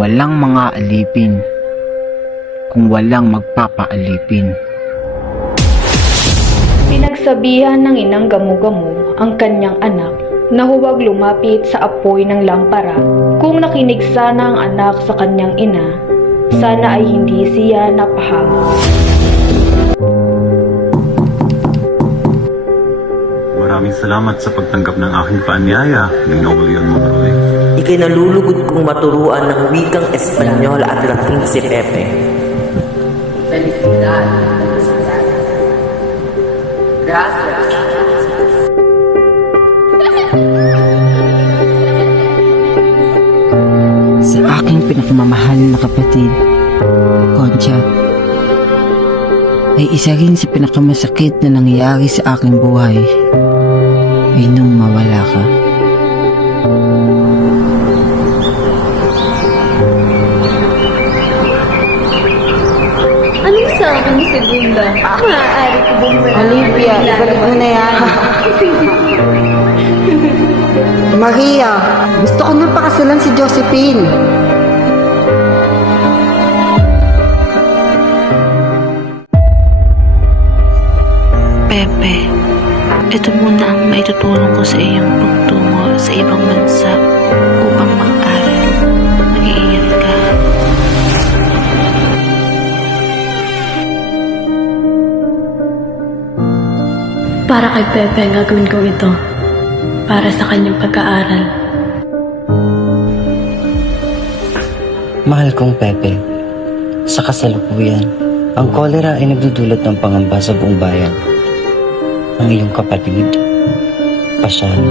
Walang mga alipin kung walang magpapaalipin. Pinagsabihan ng inang Gamu-Gamu ang kanyang anak na huwag lumapit sa apoy ng lampara. Kung nakinig sana ang anak sa kanyang ina, sana ay hindi siya napahamak. Maraming salamat sa pagtanggap ng aking paanyaya, Ginoong Leon Monroy. Ikinalulugod kong maturuan ng wikang Espanyol at Latin si Pepe. Felicidades. Gracias. Sa aking pinakamamahal na kapatid, Concha, ay isa rin sa pinakamasakit na nangyayari sa aking buhay ay nung mawala ka. Anong sabi mo, Segunda? Maaari ko bang Olivia, ibalik mo na yan. Maria, gusto ko nang pakasalan si Josephine. Pepe, ito muna ang maitutulong ko sa iyong pagtungo sa ibang bansa upang mag-aral. Mag-iingat ka. Para kay Pepe ang gagawin ko ito. Para sa kanyang pag-aaral. Mahal kong Pepe, sa kasalukuyan, ang kolera ay nagdudulot ng pangamba sa buong bayan. Ang iyong kapatid, Pasiano.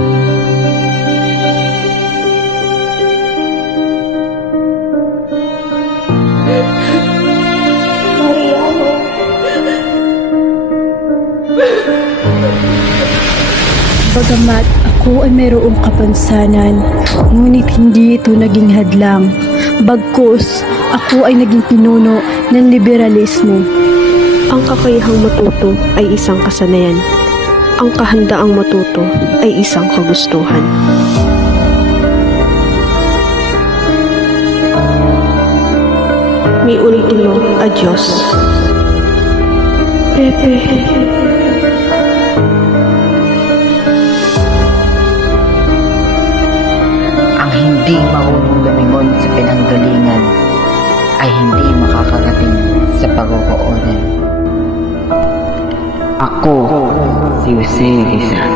Bagamat ako ay mayroong kapansanan, ngunit hindi ito naging hadlang. Bagkus, ako ay naging pinuno ng liberalismo. Ang kakayahang matuto ay isang kasanayan. Ang kahandaang matuto ay isang kagustuhan. Mi ultimo adios. Pepe. Ang hindi marunong lumingon sa pinanggalingan ay hindi makakarating sa pagkukoonan. Ako, si Jose Rizal.